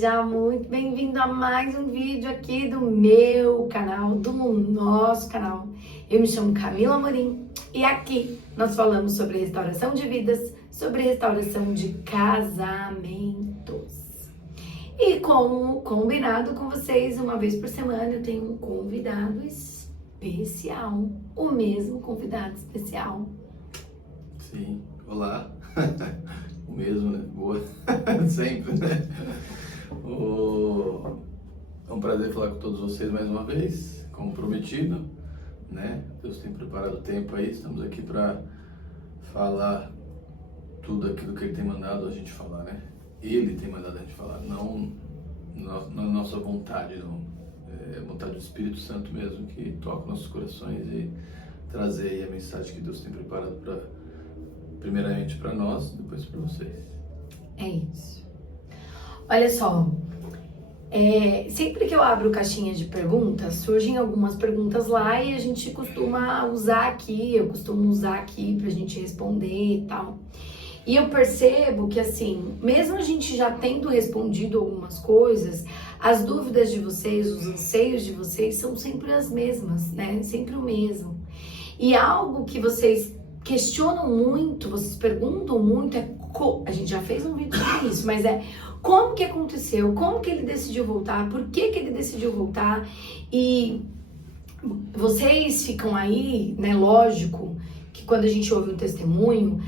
Seja muito bem-vindo a mais um vídeo aqui do meu canal, do nosso canal. Eu me chamo Camila Amorim e aqui nós falamos sobre restauração de vidas, sobre restauração de casamentos. E como combinado com vocês, uma vez por semana eu tenho um convidado especial, o mesmo convidado especial. Sim, olá. O mesmo, né? Boa. Sempre, né? É um prazer falar com todos vocês mais uma vez, como prometido, né? Deus tem preparado o tempo aí, estamos aqui para falar tudo aquilo que Ele tem mandado a gente falar, né? Ele tem mandado a gente falar, não na nossa vontade, não. É a vontade do Espírito Santo mesmo que toca nossos corações e trazer aí a mensagem que Deus tem preparado primeiramente para nós, depois para vocês. É isso. Olha só, sempre que eu abro caixinha de perguntas, surgem algumas perguntas lá e a gente costuma usar aqui, eu costumo usar aqui pra gente responder e tal. E eu percebo que assim, mesmo a gente já tendo respondido algumas coisas, as dúvidas de vocês, os anseios de vocês são sempre as mesmas, né? Sempre o mesmo. E algo que vocês questionam muito, vocês perguntam muito, a gente já fez um vídeo sobre isso, mas como que aconteceu, como que ele decidiu voltar, por que que ele decidiu voltar, e vocês ficam aí, né, lógico, que quando a gente ouve um testemunho,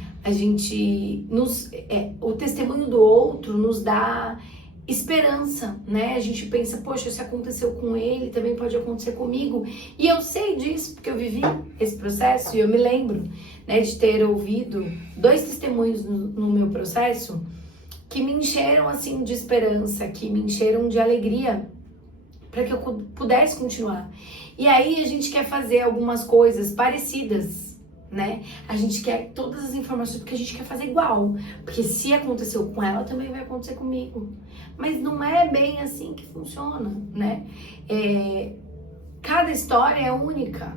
o testemunho do outro nos dá esperança, né? A gente pensa, poxa, se aconteceu com ele, também pode acontecer comigo. E eu sei disso, porque eu vivi esse processo e eu me lembro, né, de ter ouvido 2 testemunhos no meu processo que me encheram, assim, de esperança, que me encheram de alegria para que eu pudesse continuar. E aí a gente quer fazer algumas coisas parecidas, né? A gente quer todas as informações porque a gente quer fazer igual. Porque se aconteceu com ela, também vai acontecer comigo. Mas não é bem assim que funciona, né? Cada história é única.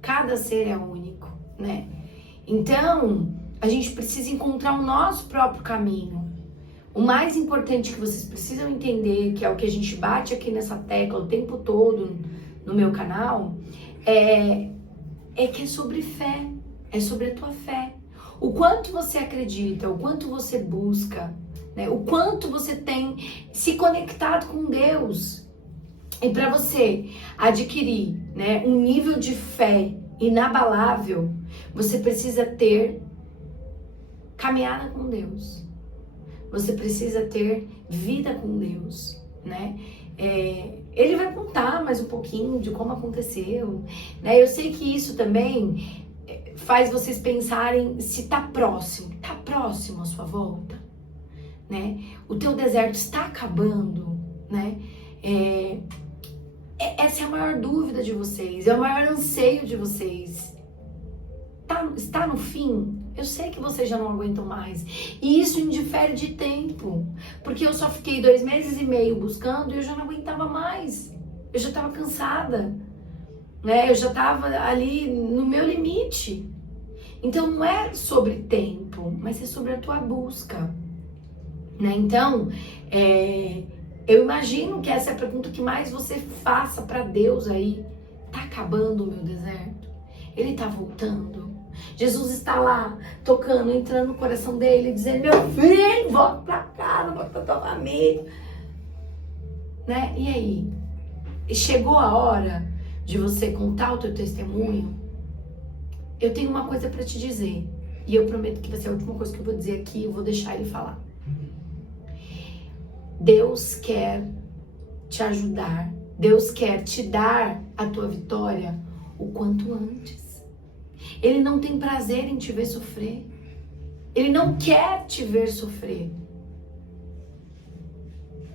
Cada ser é único, né? Então, a gente precisa encontrar o nosso próprio caminho. O mais importante que vocês precisam entender, que é o que a gente bate aqui nessa tecla o tempo todo no meu canal, é que é sobre fé. É sobre a tua fé. O quanto você acredita, o quanto você busca, né? O quanto você tem se conectado com Deus. E para você adquirir, né, um nível de fé inabalável, você precisa ter caminhada com Deus. Você precisa ter vida com Deus, né? Ele vai contar mais um pouquinho de como aconteceu, né? Eu sei que isso também faz vocês pensarem se tá próximo a sua volta, né? O teu deserto está acabando, né? Essa é a maior dúvida de vocês, é o maior anseio de vocês. Está no fim? Eu sei que vocês já não aguentam mais. E isso indifere de tempo, porque eu só fiquei 2 meses e meio buscando e eu já não aguentava mais. Eu já estava cansada, né? Eu já estava ali no meu limite. Então não é sobre tempo, mas é sobre a tua busca, né? Então, eu imagino que essa é a pergunta que mais você faça para Deus aí. Tá acabando o meu deserto? Ele tá voltando? Jesus está lá, tocando, entrando no coração dele, dizendo, meu filho, volta pra casa, volta pra tua família, né? E aí? Chegou a hora de você contar o teu testemunho? Eu tenho uma coisa para te dizer, e eu prometo que vai ser a última coisa que eu vou dizer aqui, eu vou deixar ele falar. Deus quer te ajudar, Deus quer te dar a tua vitória o quanto antes. Ele não tem prazer em te ver sofrer, Ele não quer te ver sofrer.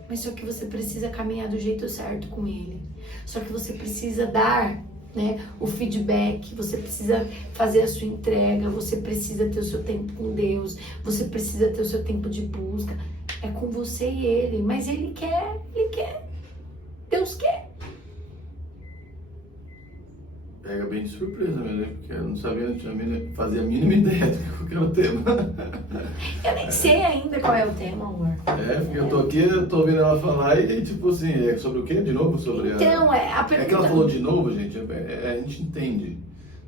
Mas só que você precisa caminhar do jeito certo com Ele, só que você precisa dar, né, o feedback, você precisa fazer a sua entrega, você precisa ter o seu tempo com Deus, você precisa ter o seu tempo de busca. É com você e Ele, mas Ele quer, Deus quer. pega bem de surpresa mesmo, né? Porque eu não sabia, não fazia a mínima ideia do que era o tema. Eu nem sei ainda qual é o tema, amor. Porque eu tô aqui, eu tô ouvindo ela falar e tipo assim, é sobre o quê? De novo? Sobre então, a pergunta... É que ela falou de novo, gente, a gente entende,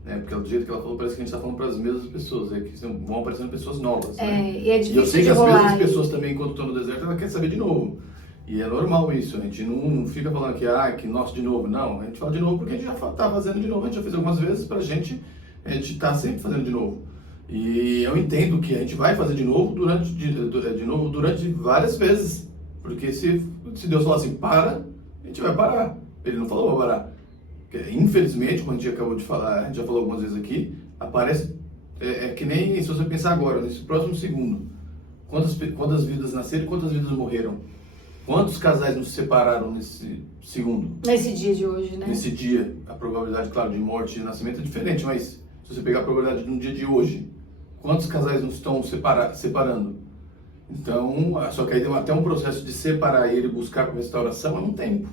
né? Porque do jeito que ela falou, parece que a gente tá falando para as mesmas pessoas, que vão aparecendo pessoas novas, né? E é difícil e eu sei que as rolar mesmas pessoas também, enquanto estão no deserto, ela quer saber de novo. E é normal isso, a gente não fica falando que nossa, de novo. Não, a gente fala de novo porque a gente já tá fazendo de novo, a gente já fez algumas vezes a gente tá sempre fazendo de novo. E eu entendo que a gente vai fazer de novo durante várias vezes. Porque se Deus falar assim, para, a gente vai parar. Ele não falou para parar. Porque, infelizmente, como a gente acabou de falar, a gente já falou algumas vezes aqui, aparece, que nem se você pensar agora, nesse próximo segundo, quantas vidas nasceram e quantas vidas morreram. Quantos casais não se separaram nesse segundo? Nesse dia de hoje, né? Nesse dia. A probabilidade, claro, de morte e de nascimento é diferente, mas se você pegar a probabilidade de um dia de hoje, quantos casais não estão separando? Então, só que aí tem até um processo de separar ele e buscar com restauração é um tempo,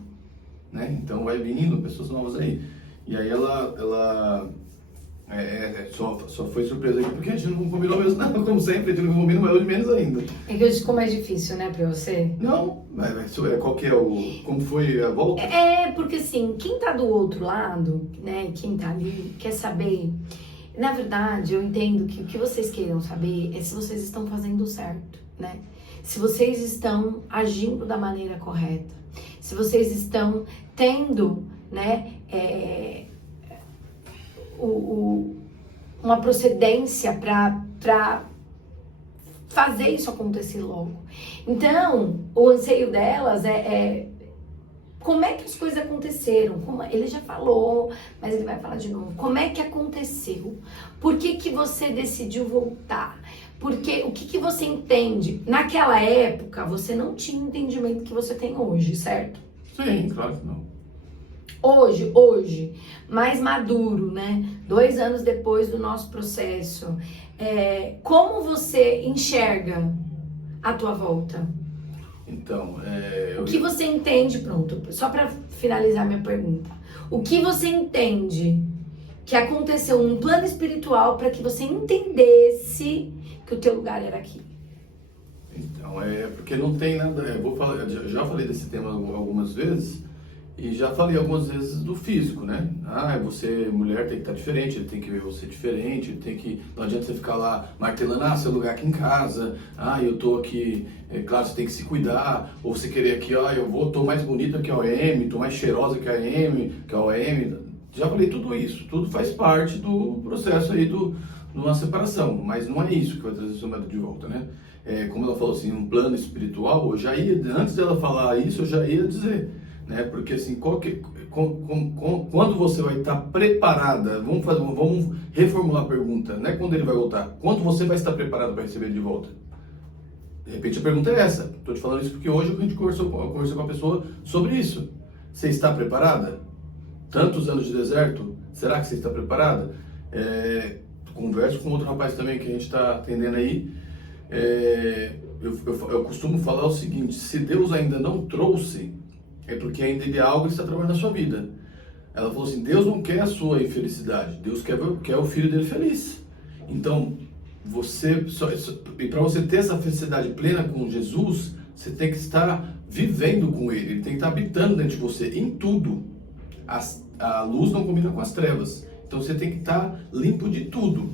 né? Então vai vindo pessoas novas aí. E aí ela só foi surpresa aqui porque a gente não combinou mesmo, não, como sempre, a gente não combinou, mas hoje menos ainda. É que hoje ficou mais difícil, né, pra você? Não, mas qual que é como foi a volta? Porque assim, quem tá do outro lado, né, quem tá ali, quer saber. Na verdade, eu entendo que o que vocês queiram saber é se vocês estão fazendo certo, né? Se vocês estão agindo da maneira correta, se vocês estão tendo, né, uma procedência para fazer isso acontecer logo. Então, o anseio delas como é que as coisas aconteceram? Ele já falou, mas ele vai falar de novo. Como é que aconteceu? Por que você decidiu voltar? Porque o que você entende? Naquela época, você não tinha o entendimento que você tem hoje, certo? Sim, claro que não. Hoje, mais maduro, né? 2 anos depois do nosso processo, como você enxerga a tua volta? Então, o que você entende, pronto, só para finalizar minha pergunta, o que você entende que aconteceu num plano espiritual para que você entendesse que o teu lugar era aqui? Então, porque não tem nada, já falei desse tema algumas vezes, e já falei algumas vezes do físico, né? Você, mulher, tem que estar diferente, ele tem que ver você diferente, não adianta você ficar lá martelando, seu lugar aqui em casa, eu tô aqui, claro, você tem que se cuidar, ou você querer aqui, tô mais bonita que a OM, tô mais cheirosa que a OM, já falei tudo isso, tudo faz parte do processo aí de uma separação, mas não é isso que vai trazer o seu marido de volta, né? Como ela falou assim, um plano espiritual, antes dela falar isso, eu já ia dizer, né? Porque assim, quando você vai estar preparada, vamos reformular a pergunta, não é quando ele vai voltar, quando você vai estar preparado para receber ele de volta? De repente a pergunta é essa. Estou te falando isso porque hoje a gente conversou com a pessoa sobre isso. Você está preparada? Tantos anos de deserto, será que você está preparada? Converso com outro rapaz também que a gente está atendendo aí. Eu costumo falar o seguinte: se Deus ainda não trouxe, é porque ainda ele algo está trabalhando na sua vida. Ela falou assim: Deus não quer a sua infelicidade, Deus quer o filho dele feliz. Então, para você ter essa felicidade plena com Jesus, você tem que estar vivendo com ele tem que estar habitando dentro de você, em tudo. A luz não combina com as trevas, então você tem que estar limpo de tudo.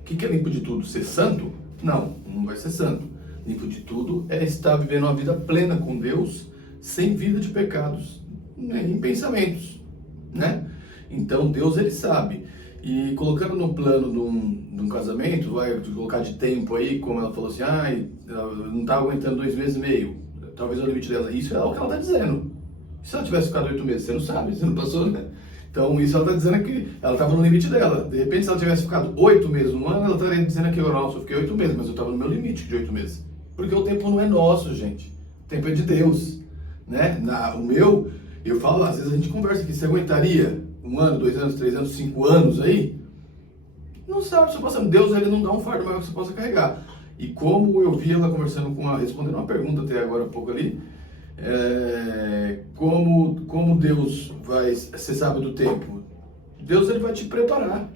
O que é limpo de tudo? Ser santo? Não vai ser santo. Limpo de tudo é estar vivendo uma vida plena com Deus, sem vida de pecados, né, em pensamentos, né? Então Deus, ele sabe. E colocando no plano de um casamento, vai colocar de tempo aí, como ela falou assim, ela não está aguentando 2 meses e meio, talvez é o limite dela. Isso é o que ela está dizendo. Se ela tivesse ficado 8 meses, você não sabe, você não passou, né? Então isso ela está dizendo que ela estava no limite dela. De repente, se ela tivesse ficado 8 meses no ano, ela estaria dizendo aqui, nossa, eu fiquei 8 meses, mas eu estava no meu limite de 8 meses. Porque o tempo não é nosso, gente. O tempo é de Deus, né? Eu falo, às vezes a gente conversa aqui, você aguentaria 1 ano, 2 anos, 3 anos, 5 anos aí? Não sabe, Deus, ele não dá um fardo maior que você possa carregar. E como eu vi ela respondendo uma pergunta até agora há pouco ali, como Deus vai, você sabe do tempo, Deus ele vai te preparar.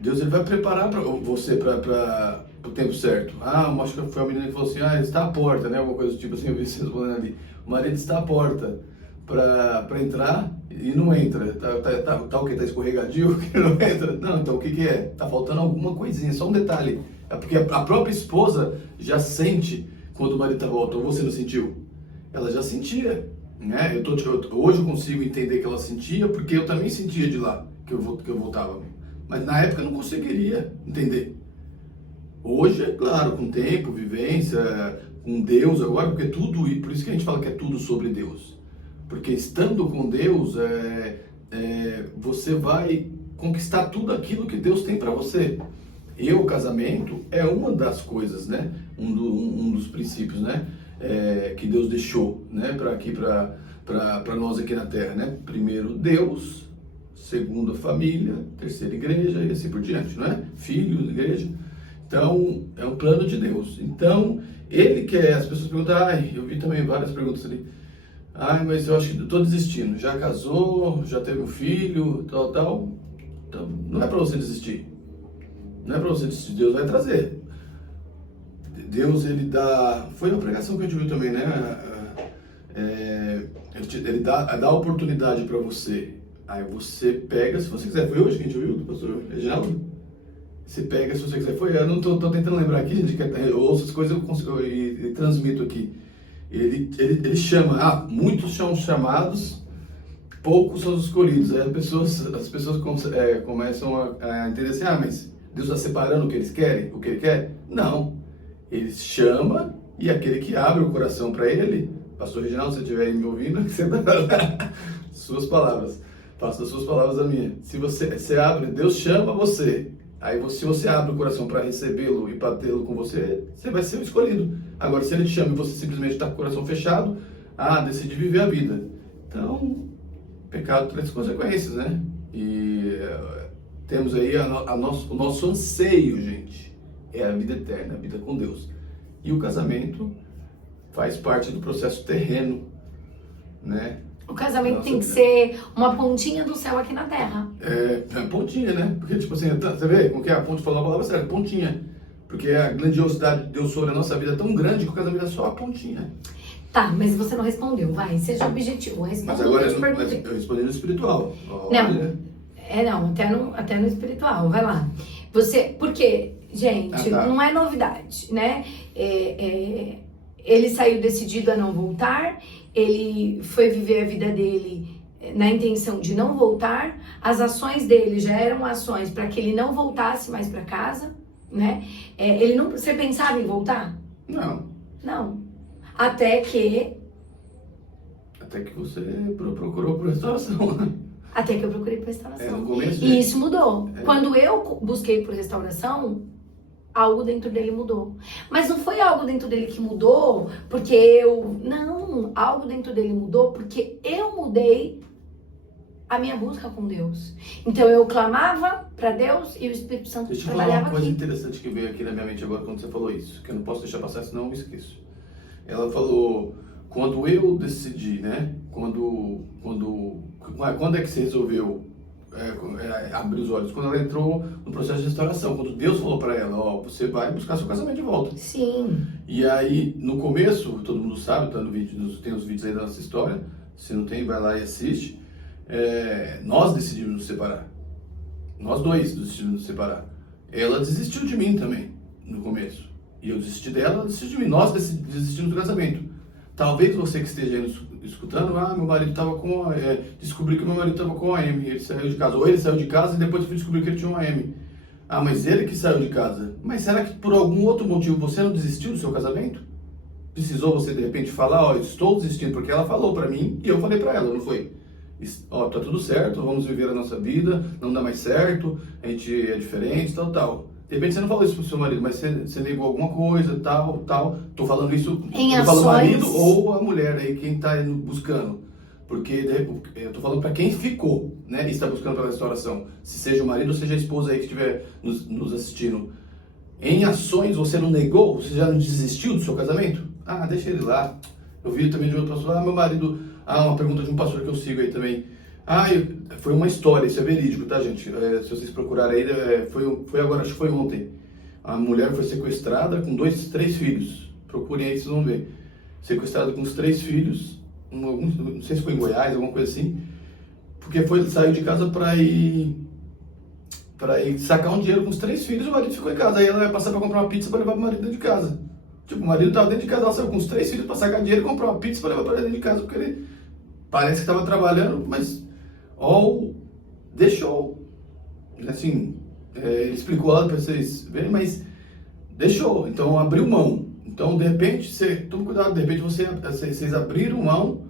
Deus ele vai preparar você para o tempo certo. Acho que foi a menina que falou assim, está à porta, né? Alguma coisa do tipo assim, eu vi vocês falando ali. O marido está à porta para entrar e não entra. Tá o que? Tá escorregadio que não entra? Não, então o que é? Tá faltando alguma coisinha, só um detalhe. É porque a própria esposa já sente quando o marido tá volta, ou você não sentiu? Ela já sentia, né? Hoje eu consigo entender que ela sentia, porque eu também sentia de lá, que eu voltava. Mas na época eu não conseguiria entender. Hoje, é claro, com tempo, vivência, com Deus agora, porque tudo, e por isso que a gente fala que é tudo sobre Deus. Porque estando com Deus, você vai conquistar tudo aquilo que Deus tem para você. E o casamento é uma das coisas, né? Um dos princípios, né? Que Deus deixou, né? Para nós aqui na Terra, né? Primeiro Deus, segundo a família, terceira igreja e assim por diante, não é? Filhos, igreja. Então, é o plano de Deus. Então, Ele quer, as pessoas perguntam, eu vi também várias perguntas ali, mas eu acho que estou desistindo, já casou, já teve um filho, tal. Então, não é para você desistir. Não é para você desistir, Deus vai trazer. Deus, ele dá, foi uma pregação que a gente viu também, né? Ele dá a oportunidade para você. Aí você pega, se você quiser, foi hoje que a gente viu do pastor Reginaldo? Você pega, se você quiser, eu não estou tentando lembrar aqui, gente, eu ouço as coisas, eu consigo, e transmito aqui. Ele chama, muitos são chamados, poucos são os escolhidos. Aí as pessoas começam a entender assim, mas Deus está separando o que eles querem, o que ele quer? Não. Ele chama, e aquele que abre o coração para ele, pastor Reginaldo, se você estiver me ouvindo, você dá suas palavras, faça as suas palavras a minha. Se você abre, Deus chama você. Aí, se você abre o coração para recebê-lo e para tê-lo com você, você vai ser o escolhido. Agora, se ele te chama e você simplesmente está com o coração fechado, decide viver a vida. Então, pecado traz consequências, né? E temos aí o nosso anseio, gente, é a vida eterna, a vida com Deus. E o casamento faz parte do processo terreno, né? O casamento tem que ser uma pontinha do céu aqui na Terra. Pontinha, né? Porque, tipo assim, você vê como que a ponte falou a palavra certa, pontinha. Porque a grandiosidade de Deus sobre a nossa vida é tão grande que o casamento é só a pontinha. Tá, mas você não respondeu, vai, seja objetivo. Mas agora eu respondi no espiritual. Até no espiritual, vai lá. Porque, gente, não é novidade, né? Ele saiu decidido a não voltar, ele foi viver a vida dele na intenção de não voltar, as ações dele já eram ações para que ele não voltasse mais para casa, né? Você pensava em voltar? Não. Não. Até que você procurou por restauração. Até que eu procurei por restauração. No começo, e isso mudou. Quando eu busquei por restauração, algo dentro dele mudou. Mas não foi algo dentro dele que mudou porque não, algo dentro dele mudou porque eu mudei a minha busca com Deus. Então eu clamava para Deus e o Espírito Santo trabalhava aqui. Deixa eu falar uma coisa interessante que veio aqui na minha mente agora quando você falou isso, que eu não posso deixar passar, senão eu me esqueço. Ela falou, quando eu decidi, né? Quando é que você resolveu abrir os olhos? Quando ela entrou no processo de restauração, quando Deus falou para ela, você vai buscar seu casamento de volta. Sim. E aí, no começo, todo mundo sabe, tá no vídeo, tem os vídeos aí da nossa história, se não tem, vai lá e assiste. Nós decidimos nos separar. Nós dois decidimos nos separar. Ela desistiu de mim também, no começo. E eu desisti dela, ela desistiu de mim. Nós desistimos do casamento. Talvez você que esteja aí escutando, meu marido estava com... descobri que meu marido estava com a AM, ele saiu de casa. Ou ele saiu de casa e depois eu fui descobrir que ele tinha uma AM. Mas ele que saiu de casa. Mas será que por algum outro motivo você não desistiu do seu casamento? Precisou você de repente falar, estou desistindo, porque ela falou para mim e eu falei para ela, não foi? Tá tudo certo, vamos viver a nossa vida, não dá mais certo, a gente é diferente, tal. De repente você não falou isso pro seu marido, mas você negou alguma coisa, tal. Tô falando isso, eu falo o marido ou a mulher aí, quem tá buscando. Porque eu tô falando para quem ficou, né, e está buscando pela restauração. Se seja o marido ou seja a esposa aí que estiver nos assistindo. Em ações você não negou, você já não desistiu do seu casamento? Deixa ele lá. Eu vi também de outro pastor, meu marido... uma pergunta de um pastor que eu sigo aí também. Foi uma história, isso é verídico, tá, gente? Se vocês procurarem aí, foi agora, acho que foi ontem. A mulher foi sequestrada com 3 filhos. Procurem aí, vocês vão ver. Sequestrada com os 3 filhos, não sei se foi em Goiás, alguma coisa assim, porque saiu de casa para ir sacar um dinheiro com os 3 filhos, o marido ficou em casa. Aí ela ia passar para comprar uma pizza para levar pro marido dentro de casa. Tipo, o marido estava dentro de casa, ela saiu com os 3 filhos para sacar dinheiro e comprar uma pizza para levar para dentro de casa, porque ele parece que estava trabalhando, mas deixou. Assim, ele explicou lá para vocês verem, mas deixou. Então abriu mão. Então, de repente, toma cuidado, de repente vocês abriram mão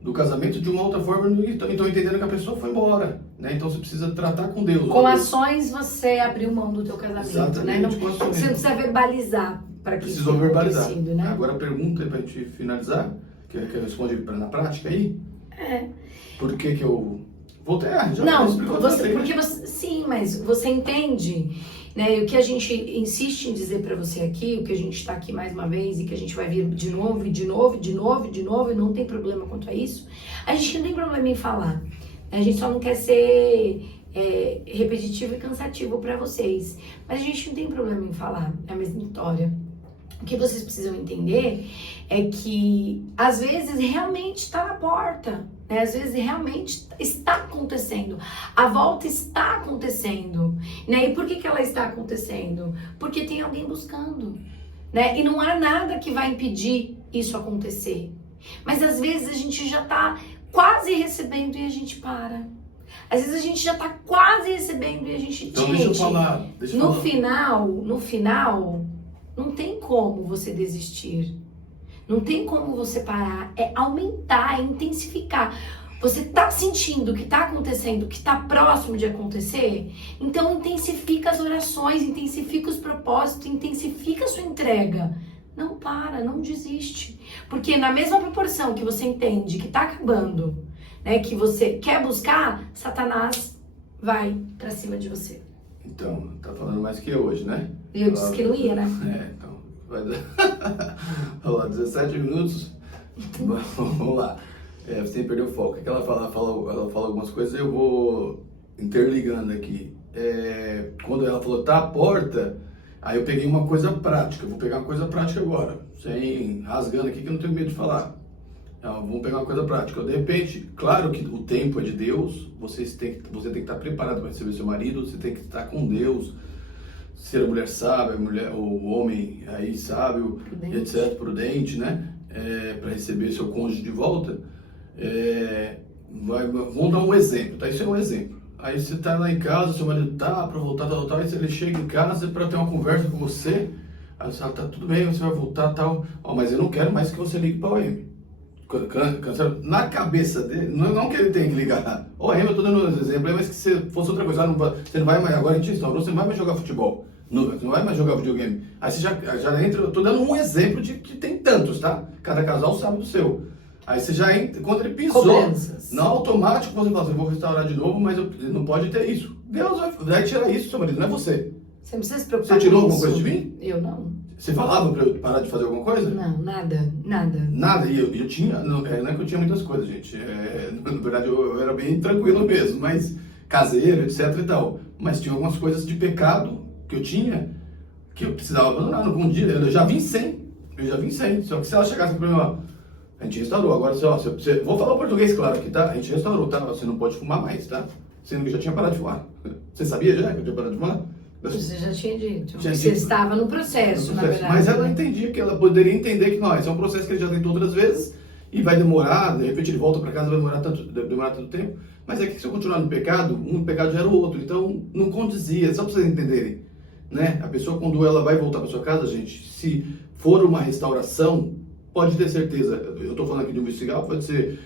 do casamento de uma outra forma e estão entendendo que a pessoa foi embora, né? Então você precisa tratar com Deus. Com ações você abriu mão do teu casamento, exatamente, né? com ações. Você não precisa verbalizar para que Precisou isso tenha verbalizar. acontecido, né? Agora a pergunta é para a gente finalizar, que eu respondi na prática aí. Por que eu voltei? Sim, mas você entende, né? E o que a gente insiste em dizer para você aqui, o que a gente está aqui mais uma vez e que a gente vai vir de novo, e não tem problema quanto a isso. A gente não tem problema em falar. A gente só não quer ser repetitivo e cansativo para vocês. Mas a gente não tem problema em falar. É a mesma história. O que vocês precisam entender é que às vezes realmente está na porta, né? Às vezes realmente está acontecendo, a volta está acontecendo, né? E por que ela está acontecendo? Porque tem alguém buscando, né? E não há nada que vai impedir isso acontecer. Mas às vezes a gente já está quase recebendo e a gente para. Às vezes a gente já está quase recebendo e a gente... Então deixa eu falar. No final, não tem como você desistir. Não tem como você parar. É aumentar, é intensificar. Você tá sentindo que tá acontecendo, que tá próximo de acontecer? Então intensifica as orações, intensifica os propósitos, intensifica a sua entrega. Não para, não desiste. Porque na mesma proporção que você entende que tá acabando, né, que você quer buscar, Satanás vai pra cima de você. Então, tá falando mais que eu hoje, né? Eu disse que não ia, né? Então, vai dar... Vamos lá, 17 minutos. Vamos lá. Sem perder o foco. Ela fala algumas coisas e eu vou interligando aqui. Quando ela falou, tá à porta, aí eu peguei uma coisa prática. Vou pegar uma coisa prática agora, sem rasgando aqui que eu não tenho medo de falar. Vamos pegar uma coisa prática. De repente, claro que o tempo é de Deus, você tem que estar preparado para receber seu marido, você tem que estar com Deus, ser a mulher sábia, o homem aí sábio, etc., prudente, né? Para receber seu cônjuge de volta. Vamos dar um exemplo, tá? Isso é um exemplo. Aí você tá lá em casa, seu marido tá para voltar, tal, aí ele chega em casa para ter uma conversa com você, aí você fala, tá tudo bem, você vai voltar, tal, mas eu não quero mais que você ligue para o OM. Na cabeça dele, não que ele tenha que ligar. Eu tô dando um exemplo aí, mas que se fosse outra coisa, você não vai mais, agora a gente instaurou, você não vai mais jogar futebol, não vai mais jogar videogame. Aí você já entra, eu tô dando um exemplo de que tem tantos, tá? Cada casal sabe do seu. Aí você já entra, quando ele pisou, no automático você fala assim, eu vou restaurar de novo, mas não pode ter isso. Deus vai tirar isso, seu marido, não é você. Você não precisa se preocupar. Você tirou alguma coisa de mim? Eu não. Você falava pra eu parar de fazer alguma coisa? Não, nada. Nada, e eu tinha, não é que eu tinha muitas coisas, gente, na verdade eu era bem tranquilo mesmo, mas caseiro, etc e tal, mas tinha algumas coisas de pecado que eu tinha, que eu precisava abandonar, no bom dia, eu já vim sem, só que se ela chegasse pra mim, a gente restaurou, agora vou falar o português claro aqui, tá? A gente restaurou, tá? Você não pode fumar mais, tá? Sendo que eu já tinha parado de fumar. Você sabia já que eu tinha parado de fumar? Você já tinha dito. Você estava no processo, na verdade. Mas ela entendia que ela poderia entender que não, esse é um processo que ele já tentou outras vezes e vai demorar, de repente ele volta para casa, vai demorar tanto tempo. Mas é que se eu continuar no pecado, um pecado gera o outro, então não condizia, só para vocês entenderem, né? A pessoa quando ela vai voltar para sua casa, gente, se for uma restauração, pode ter certeza, eu estou falando aqui de um cigarro, pode ser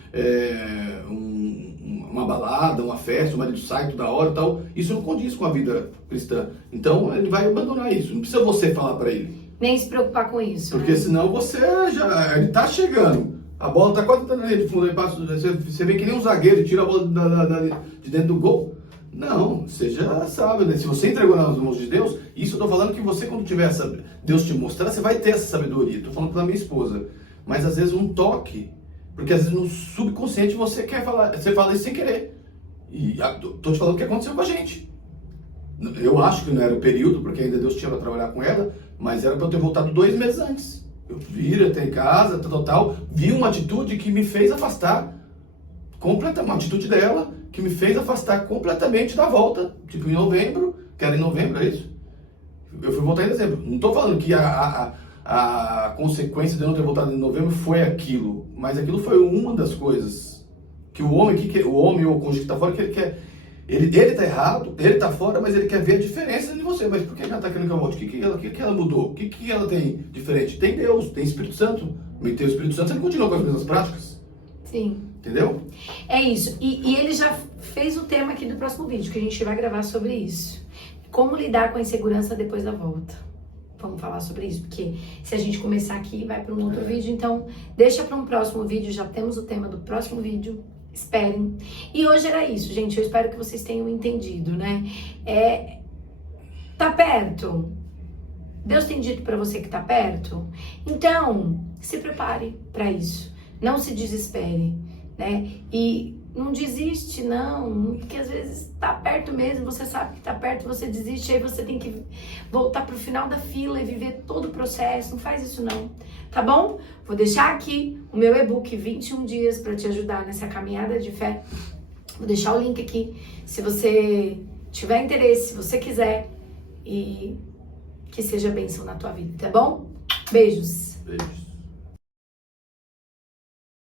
uma balada, uma festa, o marido sai toda hora e tal, isso não condiz com a vida cristã. Então ele vai abandonar isso, não precisa você falar para ele. Nem se preocupar com isso. Porque senão ele tá chegando, a bola tá quase na linha de fundo, você vê que nem um zagueiro e tira a bola de dentro do gol. Não, você já sabe, né? Se você entregou nas mãos de Deus, isso eu tô falando que você quando tiver Deus te mostrar, você vai ter essa sabedoria. Tô falando pela minha esposa. Mas às vezes um toque, porque às vezes no subconsciente você quer falar, você fala isso sem querer. E tô te falando o que aconteceu com a gente. Eu acho que não era o período, porque ainda Deus tinha para trabalhar com ela, mas era para eu ter voltado 2 meses antes. Eu vi até em casa, tal, vi uma atitude que me fez afastar completamente, uma atitude dela que me fez afastar completamente da volta, tipo em novembro, que era em novembro, é isso? Eu fui voltar em dezembro. Não estou falando que a consequência de eu não ter voltado em novembro foi aquilo, mas aquilo foi uma das coisas que o homem ou o cônjuge que está fora, que ele quer. Ele tá errado, ele tá fora, mas ele quer ver a diferença de você. Mas por que ela tá querendo que eu volte? O que ela mudou? O que ela tem diferente? Tem Deus, tem Espírito Santo. Me tem o Espírito Santo, ele continua com as mesmas práticas. Sim. Entendeu? É isso. E ele já fez o tema aqui do próximo vídeo, que a gente vai gravar sobre isso. Como lidar com a insegurança depois da volta. Vamos falar sobre isso, porque se a gente começar aqui, vai para um outro vídeo. Então, deixa para um próximo vídeo, já temos o tema do próximo vídeo. Esperem. E hoje era isso, gente. Eu espero que vocês tenham entendido, né? Tá perto? Deus tem dito pra você que tá perto? Então, se prepare pra isso. Não se desespere, né? E não desiste, não. Porque às vezes tá perto mesmo, você sabe que tá perto, você desiste, aí você tem que voltar pro final da fila e viver todo o processo. Não faz isso, não. Tá bom? Vou deixar aqui o meu e-book 21 dias para te ajudar nessa caminhada de fé. Vou deixar o link aqui, se você tiver interesse, se você quiser, e que seja bênção na tua vida, tá bom? Beijos! Beijos.